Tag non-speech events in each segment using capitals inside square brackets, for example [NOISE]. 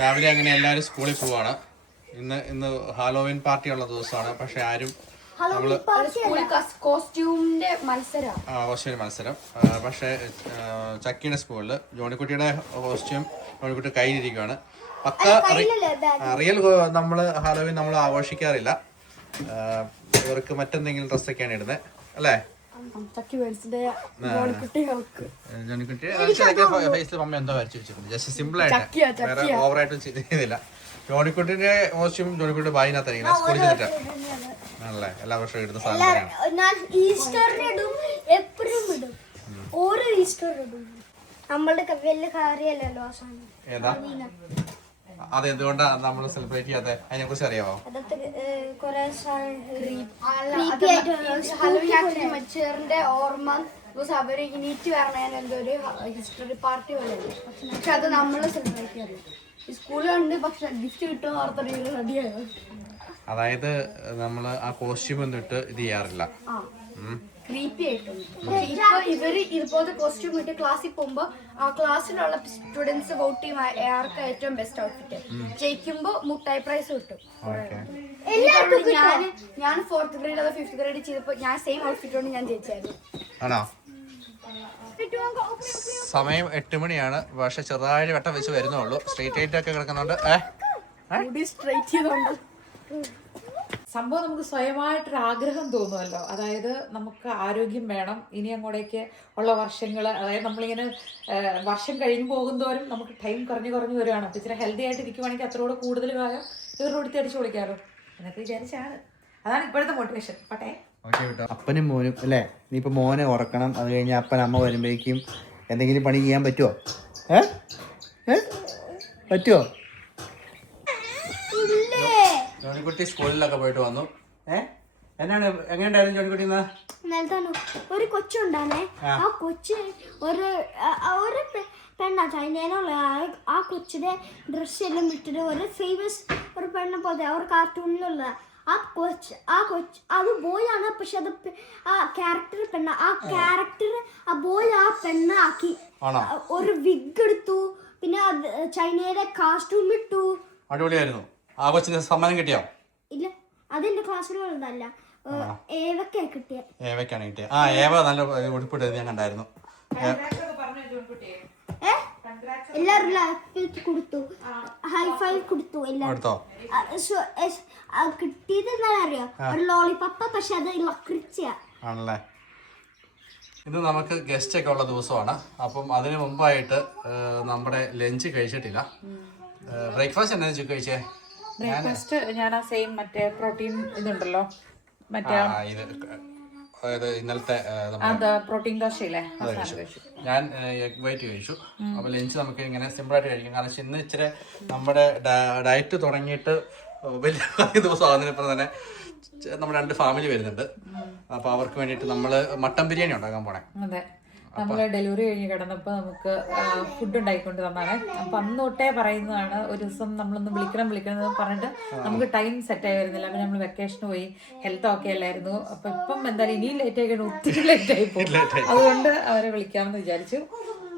രാവിലെ അങ്ങനെ എല്ലാരും സ്കൂളിൽ പോവാണ്. ഇന്ന് ഇന്ന് ഹാലോവിൻ പാർട്ടി ഉള്ള ദിവസമാണ്. പക്ഷെ ആരും നമ്മൾ കോസ്റ്റ്യൂമിന്റെ മത്സരം. ആ മത്സരം. പക്ഷെ ചക്കിയുടെ സ്കൂളിൽ ജോണിക്കുട്ടിയുടെ കോസ്റ്റ്യൂം ജോണിക്കുട്ടി കയ്യിലിരിക്കുകയാണ് പക്ക റിയൽ നമ്മൾ ഹാലോവിൻ നമ്മൾ ആഘോഷിക്കാറില്ല. ഇവർക്ക് മറ്റെന്തെങ്കിലും ഡ്രസ്സൊക്കെയാണ് ഇടുന്നത്. അല്ലേ? ജോണിക്കുട്ടി ഫേസിൽ മമ്മ എന്തോ വരച്ചു വെച്ചിട്ടുണ്ട്. ജസ്റ്റ് സിമ്പിൾ ആയിട്ട്. വേറെ ഓവറായിട്ട് ചെയ്തില്ല ജോണിക്കുട്ടിന്റെ കോസ്റ്റ്യൂം ജോണിക്കുട്ടിയുടെ ബായിനകത്തായിരിക്കും സ്കൂളിൽ ചെന്നിട്ട്. ആണല്ലേ? എല്ലാ വർഷവും ഇടുന്ന സാധനം തന്നെയാണ് ഞാൻ ഇടും എപ്പോഴും ഇടും. ഓരോ ഈസ്റ്റർ നമ്മളുടെ വലിയ കാര്യമല്ലല്ലോ ഏതാ? അത് എന്തുകൊണ്ടാണ് നമ്മൾ സെലിബ്രേറ്റ് ചെയ്യാതെ അതിനെ കുറിച്ച് അറിയാമോ മച്ചേറിന്റെ ഓർമ്മ ഇനിറ്റ് വരണേന് എന്തോ ഒരു ഹിസ്റ്ററി പാർട്ടി പോലെ. പക്ഷെ അത് നമ്മൾ സെലിബ്രേറ്റ് സ്കൂളിലുണ്ട് പക്ഷെ ഗിഫ്റ്റ് കിട്ടുമെന്ന് ഓർത്തിട്ട് റെഡിയായോ അതായത് നമ്മൾ ആ കോസ്റ്റ്യൂം ഒന്നും ഇട്ട് ഇത് ചെയ്യാറില്ല. ക്രീപ്പി ആയിട്ടും ഇപ്പൊ ഇവർ ഇതുപോലത്തെ കോസ്റ്റ്യൂം ഇട്ട് ക്ലാസ്സിൽ പോകുമ്പോ ആ ക്ലാസ്സിലുള്ള സ്റ്റുഡൻസ് വോട്ട് ചെയ്യും ആർക്ക് ഏറ്റവും ബെസ്റ്റ് ഔട്ട്ഫിറ്റ് ജയിക്കുമ്പോ മുട്ടായി പ്രൈസ് കിട്ടും. ഞാൻ ഞാൻ ഫോർത്ത് ഗ്രേഡ് അതോ ഫിഫ്ത് ഗ്രേഡ് ചെയ്തപ്പോ ഞാൻ സെയിം ഔട്ട്ഫിറ്റ് കൊണ്ട് ഞാൻ ജയിച്ചായിരുന്നു. ആണോ? സമയം എട്ട് മണിയാണ്. പക്ഷെ ചെറുതായിട്ട് വെട്ടം വെച്ച് വരുന്നുള്ളൂ സ്ട്രൈറ്റ് ആയിട്ടൊക്കെ ഒക്കെ കിടക്കുന്നുണ്ട് ഏഹ് സ്ട്രൈറ്റ് ചെയ്തോണ്ട്. സംഭവം നമുക്ക് സ്വയമായിട്ടൊരു ആഗ്രഹം തോന്നുമല്ലോ. അതായത് നമുക്ക് ആരോഗ്യം വേണം. ഇനി അങ്ങോട്ടേക്ക് ഉള്ള വർഷങ്ങൾ അതായത് നമ്മളിങ്ങനെ വർഷം കഴിഞ്ഞു പോകുന്നതോറും നമുക്ക് ടൈം കുറഞ്ഞു കുറഞ്ഞു വരികയാണ് അപ്പോൾ ഇച്ചിരി ഹെൽത്തി ആയിട്ട് ഇരിക്കുവാണെങ്കിൽ അത്രയോടെ കൂടുതൽ ഭാഗം ഇവരുടെ അടുത്ത് അടിച്ചു പൊളിക്കാറോ എന്നൊക്കെ വിചാരിച്ചാണ്. അതാണ് ഇപ്പോഴത്തെ മോട്ടിവേഷൻ പട്ടേ. അപ്പനും മോനും അല്ലേ? നീ ഇപ്പൊ മോനെ ഉറക്കണം. അത് കഴിഞ്ഞ് അപ്പൻ അമ്മ വരുമ്പോഴേക്കും എന്തെങ്കിലും പണി ചെയ്യാൻ പറ്റുമോ ഏ? പറ്റുമോ ജോണിക്കുട്ടി സ്കൂളിലൊക്കെ പോയിട്ട് വന്നു. ഏ? എന്നാണ് എങ്ങനെയുണ്ടായിരുന്നു ജോണിക്കുട്ടി ഇന്ന്? നൽകാനോ ഒരു കൊച്ചുണ്ടാണേ. ആ. കൊച്ച് ഒരു ഒരു പെണ്ണാ ചൈനയിലുള്ള ആ- കൊച്ചിന്റെ ഡ്രസ് എല്ലാം ഇട്ടിട്ട് ഒരു ഫേമസ് ഒരു പെണ്ണെ പോലെ ഒരു കാർട്ടൂണിലുള്ള ആ കൊച്ച് ആ കൊച്ച് അത് ബോയാണ് പക്ഷെ അത് ആ ക്യാരക്ടർ പെണ്ണ. ആ ക്യാരക്ടർ ആ ബോയ് ആ പെണ്ണാക്കി ഒരു വിഗ് എടുത്തു. പിന്നെ ചൈനയുടെ കാസ്റ്റ്യൂം ഇട്ടു. അടിപൊളിയായിരുന്നു. ആ കൊച്ചിന് സമ്മാനം കിട്ടിയോ? ഇല്ല അതെന്റെ ക്ലാസ്സിലുള്ളതല്ല ഏവക്കാണ് കിട്ടിയത് ആ ഏവ നല്ല ഉടുപ്പിട്ടത് ഞാൻ കണ്ടായിരുന്നു? എല്ലാവരും കൊടുത്തു. കൊടുത്തു എല്ലാവരും. കിട്ടിയത് ഒരു പക്ഷെ അത് ആണല്ലേ? ഇത് നമുക്ക് ഗസ്റ്റ് ഒക്കെ ഉള്ള ദിവസമാണ്. അപ്പം അതിന് മുമ്പായിട്ട് നമ്മുടെ ലഞ്ച് കഴിച്ചിട്ടില്ല. ബ്രേക്ക്ഫാസ്റ്റ് എന്നാ കഴിച്ചേ? ബ്രേക്ക്ഫാസ്റ്റ് ഞാൻ ആ സെയിം മറ്റേ പ്രോട്ടീൻ ഇതുണ്ടല്ലോ. മറ്റേ അതായത് ഇന്നലത്തെ അത് പ്രോട്ടീൻ ദോശയില്ലേ ഞാൻ എഗ് വൈറ്റ് കഴിച്ചു. അപ്പോൾ ലഞ്ച് നമുക്ക് ഇങ്ങനെ സിമ്പിളായിട്ട് കഴിക്കാം. കാരണം ഇന്ന് ഇച്ചിരി നമ്മുടെ ഡയറ്റ് തുടങ്ങിയിട്ട് വലിയ ദിവസം ആകുന്നതിനപ്പുറം തന്നെ നമ്മുടെ രണ്ട് ഫാമിലി വരുന്നുണ്ട്. അപ്പോൾ അവർക്ക് വേണ്ടിയിട്ട് നമ്മൾ മട്ടൻ ബിരിയാണി ഉണ്ടാക്കാൻ പോണേ. നമ്മൾ ഡെലിവറി കഴിഞ്ഞ് കിടന്നപ്പോൾ നമുക്ക് ഫുഡ് ഉണ്ടായിക്കൊണ്ട് തന്നാണ് അപ്പം അന്ന് തൊട്ടേ പറയുന്നതാണ് ഒരു ദിവസം നമ്മളൊന്ന് വിളിക്കണം വിളിക്കണം എന്ന് പറഞ്ഞിട്ട് നമുക്ക് ടൈം സെറ്റ് ആയി വരുന്നില്ല. അപ്പം നമ്മൾ വെക്കേഷന് പോയി ഹെൽത്ത് ഓക്കെ അല്ലായിരുന്നു. അപ്പം ഇപ്പം എന്തായാലും ഇനിയും ലേറ്റ് ആയി കഴിഞ്ഞാൽ ഒത്തിരി ലേറ്റ് ആയി പോകും. അതുകൊണ്ട് അവരെ വിളിക്കാമെന്ന് വിചാരിച്ചു.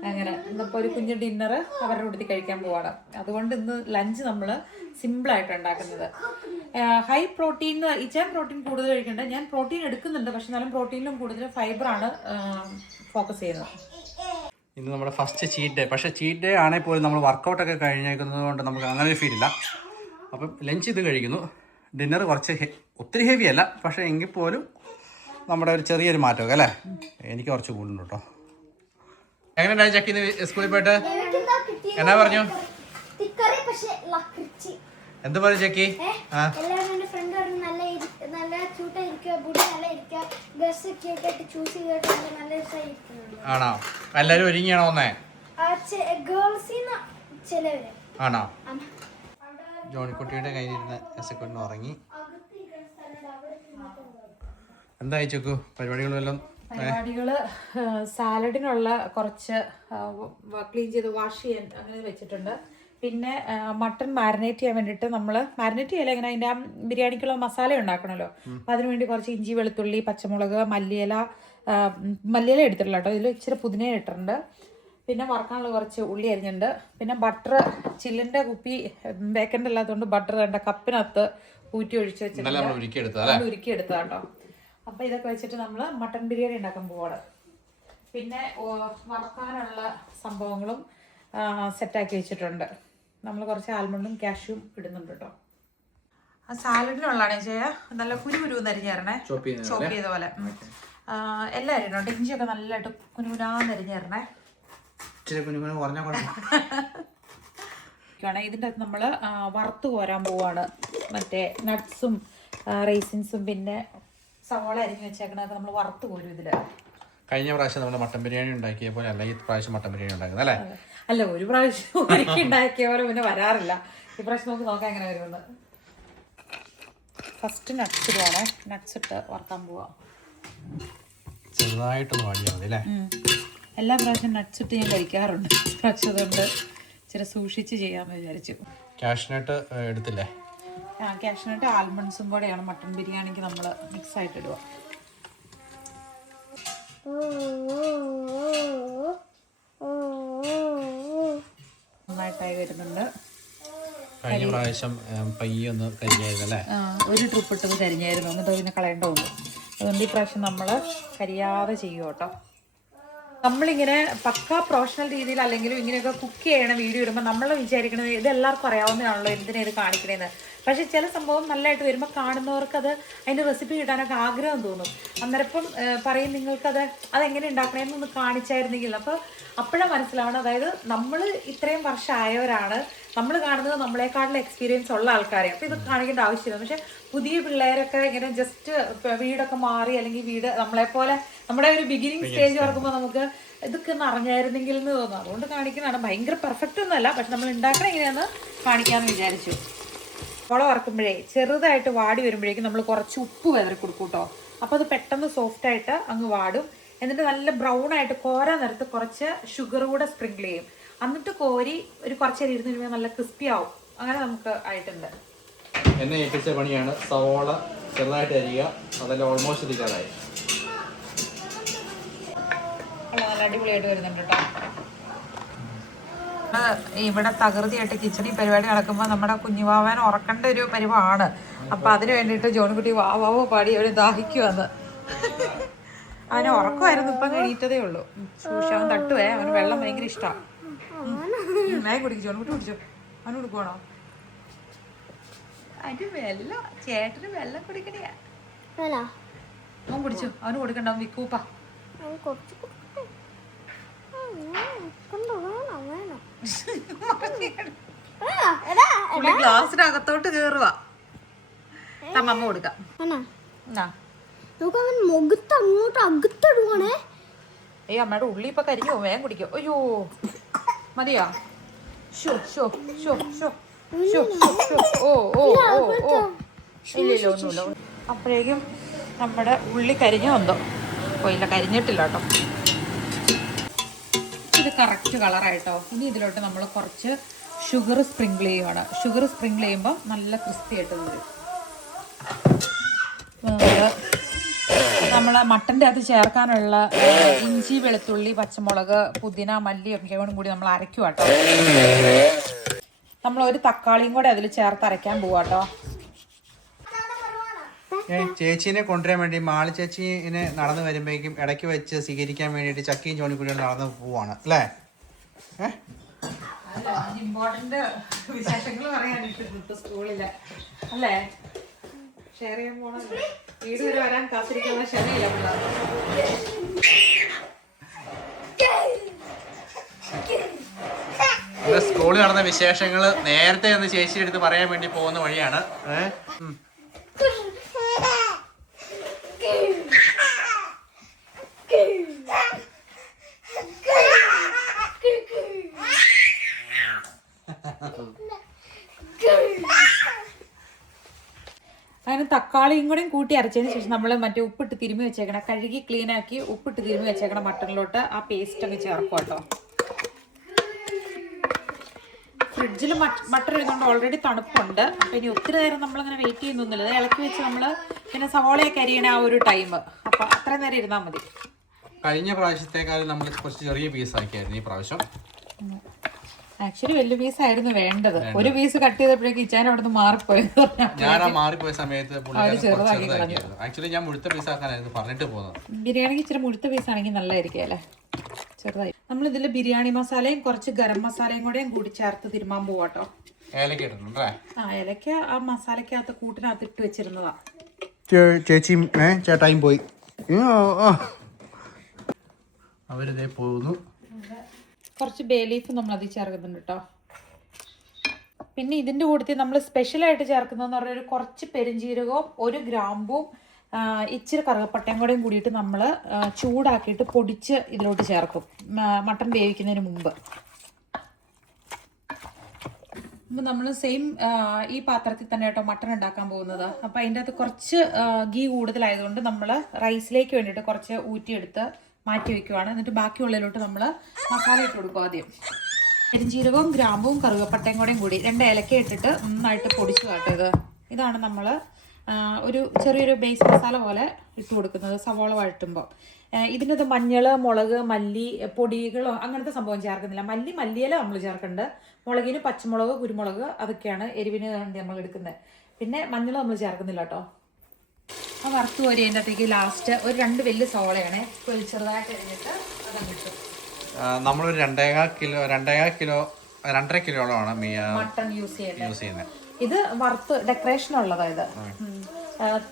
അങ്ങനെ ഇന്നിപ്പോൾ ഒരു കുഞ്ഞു ഡിന്നർ അവരുടെ കൂട്ടത്തിൽ കഴിക്കാൻ പോവാണ്. അതുകൊണ്ട് ഇന്ന് ലഞ്ച് നമ്മൾ സിമ്പിളായിട്ട് ഉണ്ടാക്കുന്നത്. ഹൈ പ്രോട്ടീൻ ഇച്ചാൻ പ്രോട്ടീൻ കൂടുതൽ കഴിക്കണ്ട. ഞാൻ പ്രോട്ടീൻ എടുക്കുന്നുണ്ട് പക്ഷെ എന്നാലും പ്രോട്ടീനിലും കൂടുതൽ ഫൈബറാണ് ഫോക്കസ് ചെയ്യുന്നത് ഇന്ന് നമ്മുടെ ഫസ്റ്റ് ചീറ്റ് ഡേ പക്ഷേ ചീറ്റ് ഡേ ആണെങ്കിൽ പോലും നമ്മൾ വർക്കൗട്ടൊക്കെ കഴിഞ്ഞേക്കുന്നത് കൊണ്ട് നമുക്ക് അങ്ങനെ ഒരു ഫീൽ ഇല്ല. അപ്പം ലഞ്ച് ഇത് കഴിക്കുന്നു. ഡിന്നർ കുറച്ച് ഒത്തിരി ഹെവി അല്ല. പക്ഷേ എങ്കിൽ പോലും നമ്മുടെ ഒരു ചെറിയൊരു മാറ്റമൊക്കെ അല്ലേ? എനിക്ക് കുറച്ച് കൂടുന്നു കേട്ടോ. എങ്ങനെയുണ്ടായി ചക്കി സ്കൂളിൽ പോയിട്ട്? എന്നാ പറഞ്ഞു? എന്ത് പറഞ്ഞു ചക്കി? ആ. നല്ല ഇരി- നല്ല ക്യൂട്ടായിരിക്കുക ബുഡി നല്ല ഇരിക്കുക ഡ്രസ് ക്യൂട്ടായിട്ട് ചൂസ് ചെയ്തിട്ട് നല്ല നല്ല രസമായിരിക്കുന്നുണ്ട് ആണോ? എല്ലാരും ഒരുങ്ങിയാണോ വന്നേ? ഗേൾസിന്ന് ചിലവര്. ആണോ? ജോണിക്കുട്ടിയുടെ കയ്യിലിരുന്ന് എസക്കൊണ്ട് ഉറങ്ങി. എന്തായി ചോക്കു? പരിപാടികളെല്ലാം? പരിപാടികൾ സാലഡിനുള്ള കുറച്ച് ക്ലീൻ ചെയ്ത് വാഷ് ചെയ്യാൻ അങ്ങനെ വെച്ചിട്ടുണ്ട്. പിന്നെ മട്ടൺ മാരിനേറ്റ് ചെയ്യാൻ വേണ്ടിയിട്ട് നമ്മൾ മാരിനേറ്റ് ചെയ്യല ഇങ്ങനെ അതിന്റെ ആ ബിരിയാണിക്കുള്ള മസാല ഉണ്ടാക്കണമല്ലോ അപ്പം അതിന് വേണ്ടി കുറച്ച് ഇഞ്ചി വെളുത്തുള്ളി പച്ചമുളക് മല്ലിയില മല്ലിയില എടുത്തിട്ടില്ല കേട്ടോ. ഇതിൽ ഇച്ചിരി പുതിന ഇട്ടിട്ടുണ്ട്. പിന്നെ വറക്കാനുള്ള കുറച്ച് ഉള്ളി അരിഞ്ഞിട്ടുണ്ട്. പിന്നെ ബട്ടർ ചില്ലിന്റെ കുപ്പി വേക്കന്റെ അല്ലാത്തതുകൊണ്ട് ബട്ടർ വേണ്ട കപ്പിനകത്ത് ഊറ്റി ഒഴിച്ച് വെച്ചിട്ട് ഉരുക്കി എടുത്തതാ കേട്ടോ. അപ്പം ഇതൊക്കെ വെച്ചിട്ട് നമ്മൾ മട്ടൺ ബിരിയാണി ഉണ്ടാക്കാൻ പോവാണ്. പിന്നെ വറക്കാനുള്ള സംഭവങ്ങളും സെറ്റാക്കി വെച്ചിട്ടുണ്ട്. നമ്മൾ കുറച്ച് ആൽമണ്ടും കാഷ്യൂം ഇടുന്നുണ്ട് കേട്ടോ. ആ സാലഡിനുള്ളതാണ് ചെയ്യാ നല്ല കുരു കുരു നരിഞ്ഞേരണേ ചോപ്പ് ചെയ്ത പോലെ. എല്ലാം അരിയണോണ്ട് ഇഞ്ചിയൊക്കെ നല്ലതായിട്ട് കുനുകുനാന്ന് അരിഞ്ഞേരണേ ഇച്ചിരി കുഞ്ഞു കുഞ്ഞു കുറഞ്ഞ ാണ് ഇതിന്റെ അകത്ത് നമ്മൾ വറുത്ത് കോരാൻ പോവാണ്. മറ്റേ നട്ട്സും റേസിൻസും പിന്നെ സവാള അരിഞ്ഞ് വെച്ചേക്കണതൊക്കെ നമ്മൾ വറുത്ത് കോരും ഇതിൽ കഴിഞ്ഞ പ്രാവശ്യം നമ്മൾ മട്ടൻ ബിരിയാണി ഉണ്ടാക്കിയ പോലെ അല്ല ഈ പ്രാവശ്യം മട്ടൻ ബിരിയാണി ഉണ്ടാക്കുന്നത് അല്ലേ? അല്ല ഒരു പ്രാവശ്യം ഉണ്ടാക്കിയ പോലെ പിന്നെ വരാറില്ല. ഈ പ്രാവശ്യം നമുക്ക് നോക്കാം എങ്ങനെ വരുമെന്ന്. First nuts ഇടുവാണേ. നട്ട്സ് ഇട്ട് വറുക്കാൻ പോവാം. ചെറുതായിട്ടൊന്ന് അല്ലേ. എല്ലാ പ്രാവശ്യം നട്ട്സ് ഇട്ട് ഞാൻ കഴിക്കാറുണ്ട്. പക്ഷെ അതുകൊണ്ട് ഇച്ചിരി സൂക്ഷിച്ച് ചെയ്യാമെന്ന് വിചാരിച്ചു. ക്യാഷിനായിട്ട് എടുത്തില്ലേ? ആ കാഷ്നട്ട് ആൽമണ്ട്സും കൂടെയാണ്. മട്ടൺ ബിരിയാണിക്ക് നമ്മൾ മിക്സ് ആയിട്ട് ഇടുക നന്നായിട്ടായി വരുന്നുണ്ട്. കഴിഞ്ഞ പ്രാവശ്യം പയ്യൊന്ന് കരിഞ്ഞായിരുന്നു അല്ലേ ഒരു ട്രിപ്പ് ഇട്ടത് കരിഞ്ഞായിരുന്നു. എന്നിട്ട് പിന്നെ കളയേണ്ട വന്നു അതുകൊണ്ട് ഈ പ്രാവശ്യം നമ്മൾ കരിയാതെ ചെയ്യും കേട്ടോ നമ്മളിങ്ങനെ പക്കാ പ്രൊഫഷണൽ രീതിയിൽ അല്ലെങ്കിലും ഇങ്ങനെയൊക്കെ കുക്ക് ചെയ്യണ വീഡിയോ ഇടുമ്പോൾ നമ്മൾ വിചാരിക്കണത് ഇത് എല്ലാവർക്കും അറിയാവുന്നതാണല്ലോ എന്തിനാ ഇത് കാണിക്കണേന്ന്. പക്ഷെ ചില സംഭവം നല്ലതായിട്ട് വരുമ്പോൾ കാണുന്നവർക്ക് അത് അതിന്റെ റെസിപ്പി കിട്ടാനൊക്കെ ആഗ്രഹം തോന്നും. അന്നേരപ്പം പറയും നിങ്ങൾക്കത് അതെങ്ങനെ ഉണ്ടാക്കണമെന്ന് ഒന്ന് കാണിച്ചായിരുന്നെങ്കിൽ. അപ്പോൾ അപ്പോഴാണ് മനസ്സിലാവണം അതായത് നമ്മൾ ഇത്രയും വർഷമായവരാണ്. നമ്മൾ കാണുന്നത് നമ്മളെക്കാട്ടിലും എക്സ്പീരിയൻസ് ഉള്ള ആൾക്കാരെ. അപ്പോൾ ഇത് കാണിക്കേണ്ട ആവശ്യമില്ല. പക്ഷേ പുതിയ പിള്ളേരൊക്കെ ഇങ്ങനെ ജസ്റ്റ് വീടൊക്കെ മാറി അല്ലെങ്കിൽ വീട് നമ്മളെപ്പോലെ നമ്മുടെ ഒരു ബിഗിനിങ് സ്റ്റേജ് ഓർക്കുമ്പോൾ നമുക്ക് ഇതൊക്കെ ഒന്ന് അറിഞ്ഞായിരുന്നെങ്കിൽ എന്ന് തോന്നുന്നു അതുകൊണ്ട് കാണിക്കുന്നതാണ് ഭയങ്കര പെർഫെക്റ്റ് ഒന്നുമല്ല പക്ഷെ നമ്മൾ ഉണ്ടാക്കണ ഇങ്ങനെയാണ് കാണിക്കാമെന്ന് വിചാരിച്ചു. മുള വറക്കുമ്പോഴേ ചെറുതായിട്ട് വാടി വരുമ്പോഴേക്കും നമ്മൾ കുറച്ച് ഉപ്പ് വിതറി കൊടുക്കും കേട്ടോ അപ്പോൾ അത് പെട്ടെന്ന് സോഫ്റ്റ് ആയിട്ട് അങ്ങ് വാടും. എന്നിട്ട് നല്ല ബ്രൗൺ ആയിട്ട് കോര നിരത്ത് കുറച്ച് ഷുഗർ കൂടെ സ്പ്രിങ്കിൾ ചെയ്യും. എന്നിട്ട് കോരി ഒരു കുറച്ച് നേരം ഇരുന്ന് കഴിയുമ്പോൾ നല്ല ക്രിസ്പി ആവും. അങ്ങനെ നമുക്ക് ആയിട്ടുണ്ട്. എന്നെ ഏൽപ്പിച്ച പണിയാണ് സവോള ചെറുതായിട്ട് അരിയുക. അതെല്ലാം ഓൾമോസ്റ്റ് നല്ല നല്ല അടിപൊളിയായിട്ട് വരുന്നുണ്ട് കേട്ടോ ഇവിടെ തകൃതിയായിട്ട് കിച്ചണി പരിപാടി നടക്കുമ്പോൾ നമ്മുടെ കുഞ്ഞുവാവൻ ഉറക്കേണ്ട ഒരു പരിവാണ്. അപ്പൊ അതിന് വേണ്ടിയിട്ട് ജോണിക്കുട്ടി വാവാവോ പാടി അവന് ദാഹിക്കുവന്ന്. അവന് ഉറക്കമായിരുന്നു ഇപ്പം കഴിയിട്ടതേ ഉള്ളൂ. സൂക്ഷ അവൻ തട്ടുവേ അവന് വെള്ളം ഭയങ്കര ഇഷ്ടമാണ് വേഗം കുടിക്കും ജോണിക്കുട്ടി കുടിച്ചോ? അവന് കൊടുക്കുവാണോ? അതിന് വെള്ളം ചേട്ടന് വെള്ളം കുടിക്കണേ അവൻ കുടിച്ചു? അവന് കൊടുക്കണ്ട അവൻ വിക്കൂപ്പാ ഞാൻ കൊണ്ട് പുള്ളി ഗ്ലാസിനകത്തോട്ട് കേറുക അമ്മ കൊടുക്കാം. അവൻ മുഖത്ത് അങ്ങോട്ട് അകത്തിടുവാണേ. ഏയ് അമ്മയുടെ ഉള്ളി ഇപ്പൊ കരിഞ്ഞോ വേഗം കുടിക്കോ. അയ്യോ. മതിയോ? ഷോ ഷോ ഷോ ഷോ ഷോ ഷോ ഓ ഓ ഓ ഓ. ഇല്ലല്ലോ ഒന്നുമില്ല. അപ്പോഴേക്കും നമ്മുടെ ഉള്ളി കരിഞ്ഞു വന്നോ. ഓ ഇല്ല കരിഞ്ഞിട്ടില്ല കേട്ടോ. ഇത് കറക്റ്റ് കളറായിട്ടോ ഇനി ഇതിലോട്ട് നമ്മൾ കുറച്ച് ഷുഗർ സ്പ്രിങ്കിൾ ചെയ്യുവാണ്. ഷുഗർ സ്പ്രിങ്കിൾ ചെയ്യുമ്പോൾ നല്ല ക്രിസ്പി ആയിട്ട് വരും. നമ്മൾ മട്ടന്റെ അകത്ത് ചേർക്കാനുള്ള ഇഞ്ചി വെളുത്തുള്ളി പച്ചമുളക് പുതിന മല്ലി ഒക്കെ കൂടി നമ്മൾ അരയ്ക്കുക കേട്ടോ നമ്മൾ ഒരു തക്കാളിയും കൂടെ അതിൽ ചേർത്ത് അരയ്ക്കാൻ പോവാട്ടോ. ചേച്ചീനെ കൊണ്ടുവരാൻ വേണ്ടി മാളി ചേച്ചീനെ നടന്നു വരുമ്പോഴേക്കും ഇടയ്ക്ക് വെച്ച് സ്വീകരിക്കാൻ വേണ്ടിയിട്ട് ചക്കിയും ചോണിക്കുട്ടിയും നടന്നു പോവാണ് അല്ലേ? ഇമ്പോർട്ടന്റ് വിശേഷങ്ങൾ പറയാനിട്ട് സ്കൂളിൽ അല്ലേ? ഷെയർ ചെയ്യാൻ പോണല്ലേ വീട് വരെ വരാൻ കാത്തിരിക്കുന്ന ക്ഷമയില്ല സ്കൂളിൽ നടന്ന വിശേഷങ്ങൾ നേരത്തെ ഒന്ന് ചേച്ചി അടുത്ത് പറയാൻ വേണ്ടി പോകുന്ന വഴിയാണ്. ഏഹ് തക്കാളിയും കൂടെയും കൂട്ടി അരച്ചതിന് ശേഷം നമ്മൾ മറ്റേ ഉപ്പിട്ട് തിരുമ്മി വെച്ചേക്കണം. കഴുകി ക്ലീൻ ആക്കി ഉപ്പിട്ട് തിരുമ്മി വെച്ചേക്കണം മട്ടണിലോട്ട്. ആ പേസ്റ്റ് അങ്ങ് ചേർക്കും കേട്ടോ. ഫ്രിഡ്ജിൽ മട്ടൺ ഇരുന്നുകൊണ്ട് ഓൾറെഡി തണുപ്പുണ്ട്. അപ്പം ഇനി ഒത്തിരി നേരം നമ്മളിങ്ങനെ വെയിറ്റ് ചെയ്യുന്നൊന്നുമില്ല അത് ഇളക്കി വെച്ച് നമ്മൾ പിന്നെ സവോളയൊക്കെ അരിയണ ആ ഒരു ടൈം അപ്പം അത്രയും നേരം ഇരുന്നാൽ മതി. കഴിഞ്ഞ പ്രാവശ്യത്തേക്കാളും നമ്മൾ കുറച്ച് ചെറിയ പീസാക്കിയായിരുന്നു ഈ പ്രാവശ്യം. ആക്ച്വലി വലിയ പീസ് ആയിരുന്നു വേണ്ടത്. ഒരു പീസ് കട്ട് ചെയ്തപ്പോഴേക്ക് ഇച്ചാൻ അവിടെ നിന്ന് മാറിപ്പോയി ഞാൻ ആ മാറിപ്പോയ സമയത്ത് ആക്ച്വലി ഞാൻ മുഴുത്ത പീസ് ആക്കാനായിരുന്നു പറഞ്ഞിട്ട് പോകുന്നത് ബിരിയാണിക്ക് ഇച്ചിരി മുഴുത്ത പീസ് ആണെങ്കിൽ നല്ലതായിരിക്കും അല്ലേ? ചെറുതായി. നമ്മൾ ഇതിൽ ബിരിയാണി മസാലയും കുറച്ച് ഗരം മസാലയും കൂടെയും കൂടി ചേർത്ത് തിരുമാൻ പോവാട്ടോ ഏലക്ക ആ ഏലക്ക ആ മസാലക്കകത്ത് കൂട്ടിനകത്ത് ഇട്ട് വെച്ചിരുന്നതാ. ചേച്ചിയും ചേട്ടായും പോയി. അവരിതേ പോകുന്നു കുറച്ച് ബേ ലീഫ് അതിൽ ചേർക്കുന്നുണ്ട് കേട്ടോ പിന്നെ ഇതിന്റെ കൂട്ടത്തിൽ നമ്മൾ സ്പെഷ്യലായിട്ട് ചേർക്കുന്നതെന്ന് പറഞ്ഞാൽ കുറച്ച് പെരുംജീരകവും ഒരു ഗ്രാമ്പും ഇച്ചിരി കറുകപ്പട്ടയും കൂടെയും കൂടിയിട്ട് നമ്മൾ ചൂടാക്കിയിട്ട് പൊടിച്ച് ഇതിലോട്ട് ചേർക്കും. മട്ടൺ വേവിക്കുന്നതിന് മുമ്പ്. അപ്പം നമ്മൾ സെയിം ഈ പാത്രത്തിൽ തന്നെ കേട്ടോ മട്ടൺ ഉണ്ടാക്കാൻ പോകുന്നത്. അപ്പം അതിന്റെ അകത്ത് കുറച്ച് ഗീ കൂടുതലായതുകൊണ്ട് നമ്മൾ റൈസിലേക്ക് വേണ്ടിയിട്ട് കുറച്ച് ഊറ്റിയെടുത്ത് മാറ്റി വെക്കുവാണ്. എന്നിട്ട് ബാക്കിയുള്ളതിലോട്ട് നമ്മൾ മസാല ഇട്ട് കൊടുക്കും ആദ്യം. പെരിഞ്ചീരകവും ഗ്രാമ്പും കറുകപ്പട്ടയും കൂടെയും കൂടി രണ്ട് ഇലക്ക ഇട്ടിട്ട് നന്നായിട്ട് പൊടിച്ചു കാട്ടിയത് ഇത്. ഇതാണ് നമ്മൾ ഒരു ചെറിയൊരു ബേസ് മസാല പോലെ ഇട്ട് കൊടുക്കുന്നത് സവോള വഴറ്റുമ്പോൾ ഇതിന്റെ മഞ്ഞൾ മുളക് മല്ലി പൊടികളോ അങ്ങനത്തെ സംഭവം ചേർക്കുന്നില്ല. മല്ലി മല്ലിയില നമ്മൾ ചേർക്കുന്നുണ്ട് മുളകിന് പച്ചമുളക് കുരുമുളക് അതൊക്കെയാണ് എരിവിന് വേണ്ടി നമ്മൾ എടുക്കുന്നത് പിന്നെ മഞ്ഞൾ നമ്മൾ ചേർക്കുന്നില്ല കേട്ടോ. ആ വറുത്ത് കോരിയതിന്റെ ലാസ്റ്റ് ഒരു രണ്ട് വലിയ സോളയാണ് ചെറുതായിട്ട് അതങ്ങിട്ടു നമ്മളൊരു രണ്ടേകാൽ കിലോ രണ്ടേകാൽ കിലോ രണ്ടര കിലോളമാണ് മീ- മട്ടൺ യൂസ് ചെയ്യുന്നത്. യൂസ് ചെയ്യുന്നത്. ഇത് വറുത്ത് ഡെക്കറേഷൻ ഉള്ളതാ ഇത്.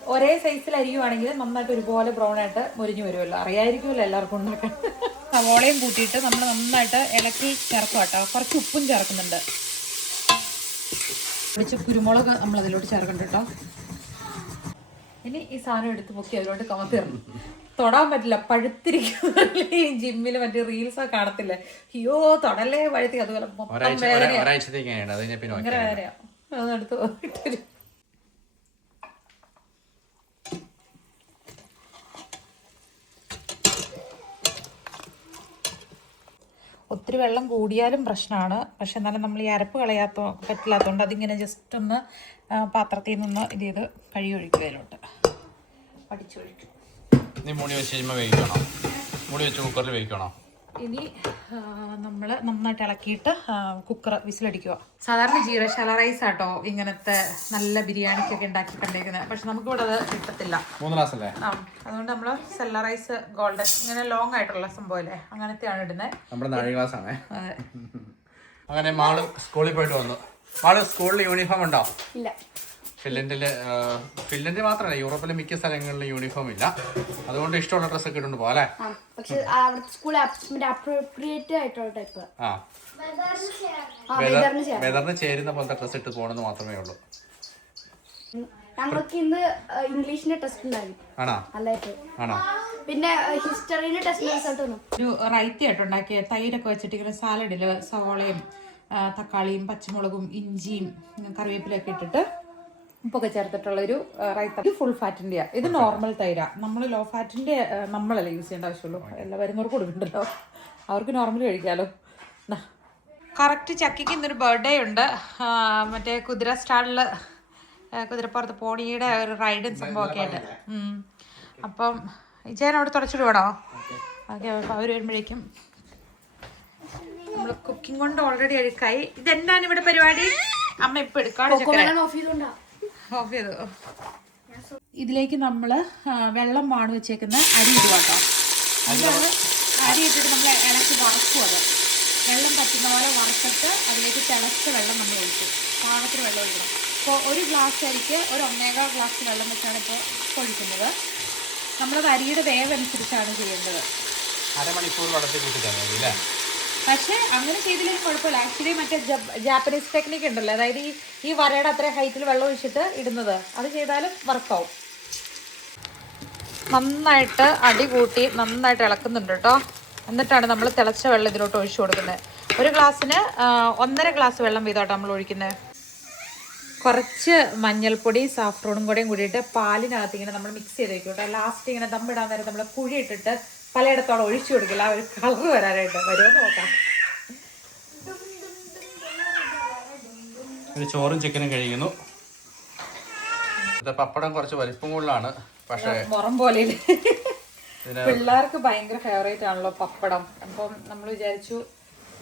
ഒരേ സൈസിൽ അരിയുവാണെങ്കിൽ നന്നായിട്ട് ഒരുപോലെ ബ്രൗൺ ആയിട്ട് മുരിഞ്ഞു വരുമല്ലോ അറിയായിരിക്കുമല്ലോ എല്ലാവർക്കും ഉണ്ടാക്കാൻ. സവോളയും കൂട്ടിയിട്ട് നമ്മൾ നന്നായിട്ട് ഇളക്കി ചേർക്കും കേട്ടോ. കുറച്ച് ഉപ്പും ചേർക്കുന്നുണ്ട്. കുരുമുളക് നമ്മൾ അതിലോട്ട് ചേർക്കുന്നുണ്ട് കേട്ടോ. ഇനി ഈ സാധനം എടുത്ത് പൊക്കി അതിലോട്ട് കമത്തിറങ്ങും തൊടാൻ പറ്റില്ല പഴുത്തിരിക്കും ഈ ജിമ്മിൽ മറ്റേ റീൽസ് കാണത്തില്ലേ? അയ്യോ തൊടല്ലേ പഴുത്തി അതുപോലെ മൊത്തം വേദനയാണ് ഭയങ്കര വേദനയാണ് വേദനയാ. അതെടുത്ത് ഇട്ടൊരു ഒത്തിരി വെള്ളം കൂടിയാലും പ്രശ്നമാണ്. പക്ഷെ എന്നാലും നമ്മൾ ഈ അരപ്പ് കളയാത്ത പറ്റില്ലാത്തതുകൊണ്ട് അതിങ്ങനെ ജസ്റ്റ് ഒന്ന് പാത്രത്തിൽ നിന്ന് ഇത് ചെയ്ത് കഴുകി പഠിച്ചൊഴിക്കും നീ മൂടി വെച്ച് കഴിയുമ്പോൾ വേവിക്കണോ? മൂടി വെച്ച് കുക്കറിൽ വേവിക്കണോ? ഇനി നമ്മൾ നന്നായിട്ട് ഇളക്കിയിട്ട് കുക്കർ വിസിലടിക്കുക. സാധാരണ ജീരശാല റൈസ് ആട്ടോ ഇങ്ങനത്തെ നല്ല ബിരിയാണിക്കൊക്കെ ഉണ്ടാക്കി കണ്ടേക്കുന്നത് പക്ഷെ നമുക്കിവിടെ അത് കിട്ടത്തില്ല. മൂന്ന് ഗ്ലാസ് അല്ലേ ആ അതുകൊണ്ട് നമ്മൾ സെല്ല റൈസ് ഗോൾഡൻ ഇങ്ങനെ ലോങ് ആയിട്ടുള്ള സംഭവം അല്ലേ അങ്ങനത്തെയാണ് ഇടുന്നത് നമ്മുടെ നാഴി ഗ്ലാസ് ആണ് അതെ. അങ്ങനെ മാൾ സ്കൂളിൽ പോയിട്ട് വന്നു. മാൾ സ്കൂളിൽ യൂണിഫോം ഉണ്ടോ? ഇല്ല. ഫിൻലൻഡിൽ ഫിൻലൻഡ് മാത്രമല്ല യൂറോപ്പിലെ മിക്ക സ്ഥലങ്ങളിലും യൂണിഫോം ഇല്ല. അതുകൊണ്ട് ഇഷ്ടമുള്ള ഡ്രസ്സ് ഒക്കെ ഇട്ടുണ്ട് പോലെ അവിടുത്തെ സ്കൂൾ അപ്രോപ്രിയേറ്റ് ആയിട്ടുള്ള ടൈപ്പ് ആ. വെതറിന് ചേരാം വെതറിന് ചേരുന്ന പോലത്തെ ഡ്രസ്സ് ഇട്ട് പോകണമെന്ന് മാത്രമേ ഉള്ളൂ. ഞങ്ങൾക്ക് ഇന്ന് ഇംഗ്ലീഷിന്റെ ടെസ്റ്റ് ഉണ്ടായിരുന്നു. ആണോ? പിന്നെ ഹിസ്റ്ററിന്റെ ടെസ്റ്റ് റിസൾട്ട് വന്നു. ഒരു റൈത്തി ആയിട്ട് ഉണ്ടാക്കിയ തൈരൊക്കെ വെച്ചിട്ട് ഇങ്ങനെ സാലഡിൽ സവോളയും തക്കാളിയും പച്ചമുളകും ഇഞ്ചിയും കറിവേപ്പിലൊക്കെ ഇട്ടിട്ട് ഉപ്പൊക്കെ ചേർത്തിട്ടുള്ള ഒരു റൈത്ത. ഇത് ഫുൾ ഫാറ്റിന്റെയാണ് ഇത് നോർമൽ തൈര. നമ്മൾ ലോ ഫാറ്റിന്റെ നമ്മളല്ലേ യൂസ് ചെയ്യേണ്ട ആവശ്യമുള്ളൂ. എല്ലാ വരുന്നവർക്ക് കൊടുക്കണ്ടല്ലോ. അവർക്ക് നോർമൽ കഴിക്കാമല്ലോ കറക്റ്റ് ചക്കിക്ക് ഇന്നൊരു ബർത്ത്ഡേ ഉണ്ട്. മറ്റേ കുതിര സ്റ്റാളിൽ കുതിരപ്പുറത്ത് പോണിയുടെ ഒരു റൈഡും സംഭവമൊക്കെ ആയിട്ട്. ഉം. അപ്പം ഇജയൻ അവിടെ തുടച്ചിടുവാണോ ഓക്കെ അവർ വരുമ്പോഴേക്കും നമ്മൾ കുക്കിംഗ് കൊണ്ട് ഓൾറെഡി അഴുക്കായി ഇതെന്താണ് ഇവിടെ പരിപാടി? അമ്മ ഇപ്പൊ എടുക്കാണ് ഓഫ് ചെയ്തു ഇതിലേക്ക് നമ്മൾ വെള്ളം വാണ് വെച്ചേക്കുന്ന അരി ഇടുക കേട്ടോ. അരി ഇട്ടിട്ട് നമ്മൾ ഇളക്കി വറക്കും അത് വെള്ളം പറ്റുന്ന പോലെ വറുത്തിട്ട് അതിലേക്ക് തിളച്ച വെള്ളം നമ്മൾ ഒഴിക്കും. പാകത്തിന് വെള്ളം ഒഴിക്കണം. ഇപ്പോൾ ഒരു ഗ്ലാസ് അരിക്ക് ഒരു ഒന്നേകാൽ ഗ്ലാസ് വെള്ളം വെച്ചാണ് ഇപ്പോൾ ഒഴിക്കുന്നത്. നമ്മളത് അരിയുടെ വേവനുസരിച്ചാണ് ചെയ്യേണ്ടത്. അരമണിക്കൂർ വെള്ളത്തിൽ കൂട്ടിട്ടാണ് പക്ഷേ അങ്ങനെ ചെയ്തില്ലെങ്കിൽ കുഴപ്പമില്ല. ആക്ച്വലി മറ്റേ ജപ്- ജാപ്പനീസ് ടെക്നിക്ക് ഉണ്ടല്ലോ. അതായത് ഈ ഈ വരയുടെ അത്ര ഹൈറ്റിൽ വെള്ളം ഒഴിച്ചിട്ട് ഇടുന്നത്. അത് ചെയ്താലും വർക്കാവും നന്നായിട്ട് അടി കൂട്ടി നന്നായിട്ട് ഇളക്കുന്നുണ്ട് കേട്ടോ എന്നിട്ടാണ് നമ്മൾ തിളച്ച വെള്ളം ഇതിലോട്ട് ഒഴിച്ചു കൊടുക്കുന്നത്. ഒരു ഗ്ലാസ്സിന് ഒന്നര ഗ്ലാസ് വെള്ളം വീതമായിട്ട് നമ്മൾ ഒഴിക്കുന്നത് കുറച്ച് മഞ്ഞൾപ്പൊടി സാഫ്രോണും കൂടെയും കൂടിയിട്ട് പാലിനകത്ത് ഇങ്ങനെ നമ്മൾ മിക്സ് ചെയ്ത് വെക്കും കേട്ടോ ലാസ്റ്റ് ഇങ്ങനെ ദമ്മിടാൻ നേരം നമ്മൾ കുഴി ഇട്ടിട്ട് പലയിടത്തോളം ഒഴിച്ചു കൊടുക്കില്ല. ആ ഒരു കളർ വരാനായിട്ട് വരുമോ നോക്കാം. ഒരു ചോറും ചിക്കനും കഴിക്കുന്നു. പപ്പടം കുറച്ച് വലിപ്പം കൂടുതലാണ്. പക്ഷേ മുറം പോലെ പിള്ളേർക്ക് ഭയങ്കര ഫേവറേറ്റ് ആണല്ലോ പപ്പടം. അപ്പം നമ്മൾ വിചാരിച്ചു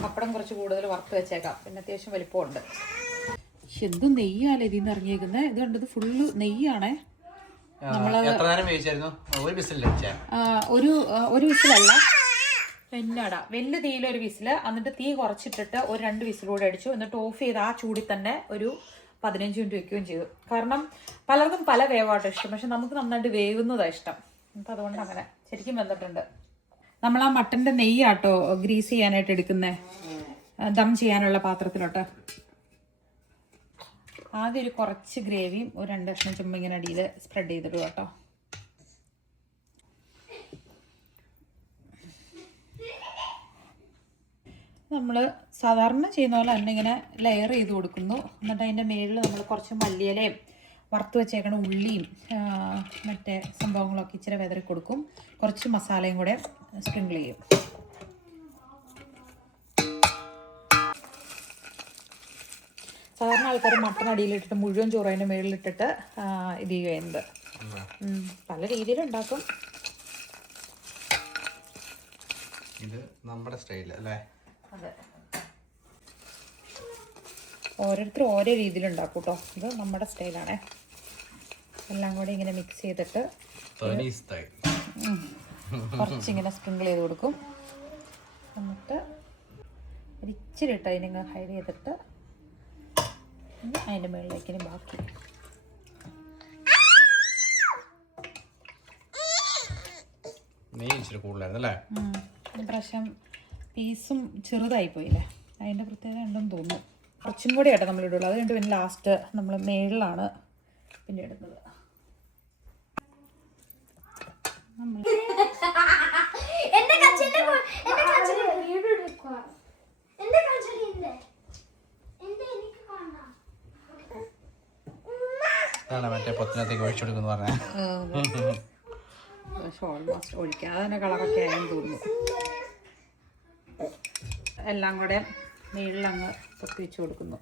പപ്പടം കുറച്ച് കൂടുതൽ വറുത്ത് വെച്ചേക്കാം. പിന്നെ അത്യാവശ്യം വലിപ്പമുണ്ട്. എന്ത് നെയ്യാലേ ഇതിൽ നിന്ന് ഇറങ്ങിയേക്കുന്നത് ഇത് കണ്ടത് ഫുള്ള് നെയ്യാണേ. എത്ര നേരം വേവിച്ചായിരുന്നു? ഒരു വിസിൽ ഒരു ഒരു വിസിലല്ല. എന്നാടാ വലിയ തീയിൽ ഒരു വിസിൽ. എന്നിട്ട് തീ കുറച്ചിട്ടിട്ട് ഒരു രണ്ട് വിസിലൂടെ അടിച്ചു. എന്നിട്ട് ഓഫ് ചെയ്ത് ആ ചൂടി തന്നെ ഒരു പതിനഞ്ച് മിനിറ്റ് വെക്കുകയും ചെയ്തു. കാരണം പലർക്കും പല വേവാട്ടോ ഇഷ്ടം. പക്ഷെ നമുക്ക് നന്നായിട്ട് വേവുന്നതാണ് ഇഷ്ടം. അപ്പം അതുകൊണ്ട് അങ്ങനെ ശരിക്കും വന്നിട്ടുണ്ട് നമ്മൾ ആ മട്ടന്റെ നെയ്യാട്ടോ ഗ്രീസ് ചെയ്യാനായിട്ട് എടുക്കുന്നേ. ദം ചെയ്യാനുള്ള പാത്രത്തിലോട്ട്. ആദ്യം ഒരു കുറച്ച് ഗ്രേവിയും ഒരു രണ്ട് കഷ്ണം ചെമ്പിങ്ങനെ അടിയിൽ സ്പ്രെഡ് ചെയ്തിടുക കേട്ടോ. നമ്മൾ സാധാരണ ചെയ്യുന്ന പോലെ തന്നെ ഇങ്ങനെ ലെയർ ചെയ്ത് കൊടുക്കുന്നു. എന്നിട്ട് അതിന്റെ മേളിൽ നമ്മൾ കുറച്ച് മല്ലിയിലയും വറുത്ത് വെച്ചേക്കണ ഉള്ളിയും മറ്റേ സംഭവങ്ങളൊക്കെ ഇച്ചിരി വിതറി കൊടുക്കും കുറച്ച് മസാലയും കൂടെ സ്പ്രിങ്കിൾ ചെയ്യും. സാധാരണ ആൾക്കാർ മട്ടൺ അടിയിലിട്ടിട്ട് മുഴുവൻ ചോറ് അതിന്റെ മുകളിലിട്ടിട്ട് ഇത് ചെയ്യുന്നത്. പല രീതിയിലുണ്ടാക്കും. ഇത് നമ്മുടെ സ്റ്റൈൽ അല്ലേ? അതെ. ഓരോരുത്തർ ഓരോ രീതിയിലുണ്ടാക്കും കേട്ടോ ഇത് നമ്മുടെ സ്റ്റൈലാണേ. എല്ലാം കൂടി ഇങ്ങനെ മിക്സ് ചെയ്തിട്ട് കുറച്ചിങ്ങനെ സ്പ്രിങ്കിൾ ചെയ്ത് കൊടുക്കും. എന്നിട്ട് ഒരിച്ചിരി ഇട്ട് അതിനെ ഹൈഡ് ചെയ്തിട്ട് അതിന്റെ മുകളിലേക്ക് ബാക്കി. നെയ്യ് ഇച്ചിരി കൂടുതലായിരുന്നു അല്ലേ ഉം. ഈ പ്രാവശ്യം പീസും ചെറുതായി പോയില്ലേ? അതിന്റെ പ്രത്യേകത ഉണ്ടെന്ന് തോന്നുന്നു. കുറച്ചും കൂടി ആയിട്ട് നമ്മൾ ഇടുള്ളൂ. അത് കഴിഞ്ഞിട്ട് പിന്നെ ലാസ്റ്റ് നമ്മൾ മേളിലാണ് പിന്നെ ഇടുന്നത്. എന്റെ കച്ചന്റെ എന്റെ കച്ചന്റെ വീട് എടുക്കുക എന്റെ കച്ചടിയില്ലേ എന്റെ എനിക്ക് കാണാം പൊത്തിനകത്തേക്ക് ഒഴിച്ചു കൊടുക്കുന്നു പറഞ്ഞാൽ പക്ഷെ ഓൾമോസ്റ്റ് ഒഴിക്കാതെ തന്നെ കളറൊക്കെ ആയെന്ന് തോന്നുന്നു. എല്ലാം കൂടെ നീളിലങ്ങ് പൊത്തി വെച്ച് കൊടുക്കുന്നു.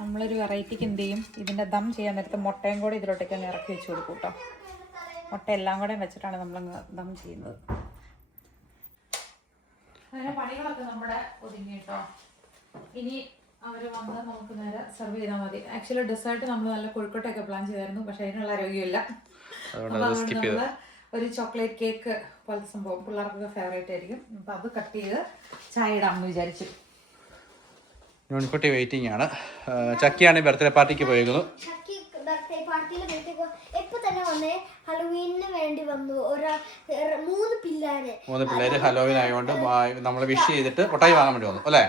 നമ്മളൊരു വെറൈറ്റിക്ക് എന്ത് ചെയ്യും? ഇതിന്റെ ദം ചെയ്യാൻ നേരത്ത് മുട്ടയും കൂടെ ഇതിലോട്ടേക്ക് അങ്ങ് ഇറക്കി വെച്ച് കൊടുക്കും കേട്ടോ. മുട്ട എല്ലാം കൂടെ വെച്ചിട്ടാണ് നമ്മളങ്ങ് ദം ചെയ്യുന്നത്. അങ്ങനെ പണികളൊക്കെ നമ്മുടെ ഒതുങ്ങി കേട്ടോ. ഇനി അവർ വന്ന് നമുക്ക് നേരെ സെർവ് ചെയ്താൽ മതി. ആക്ച്വലി ഡെസേർട്ട് നമ്മൾ നല്ല കോഴിക്കോട്ടൊക്കെ പ്ലാൻ ചെയ്തായിരുന്നു പക്ഷേ അതിനുള്ള ആരോഗ്യമില്ല. അതുകൊണ്ട് ചെയ്തു. ഒരു ചോക്ലേറ്റ് കേക്ക് പോലത്തെ സംഭവം. പിള്ളേർക്കൊക്കെ ഫേവറേറ്റ് ആയിരിക്കും. അപ്പൊ അത് കട്ട് ചെയ്ത് ചായ ഇടാമെന്ന് വിചാരിച്ചു. യൂണിക്കുട്ടി വെയിറ്റിംഗ് ആണ്. ചക്കിയാണ് ബർത്ത്ഡേ പാർട്ടിക്ക് പോയിരുന്നു ഹലോവീനിന് വേണ്ടി വന്നു. ഒരാ മൂന്ന് പിള്ളേര്. മൂന്ന് പിള്ളേര് ഹലോവിൻ ആയതുകൊണ്ട് നമ്മൾ വിഷ് ചെയ്തിട്ട് കൊട്ടായി വാങ്ങാൻ വേണ്ടി വന്നു. അല്ലേ?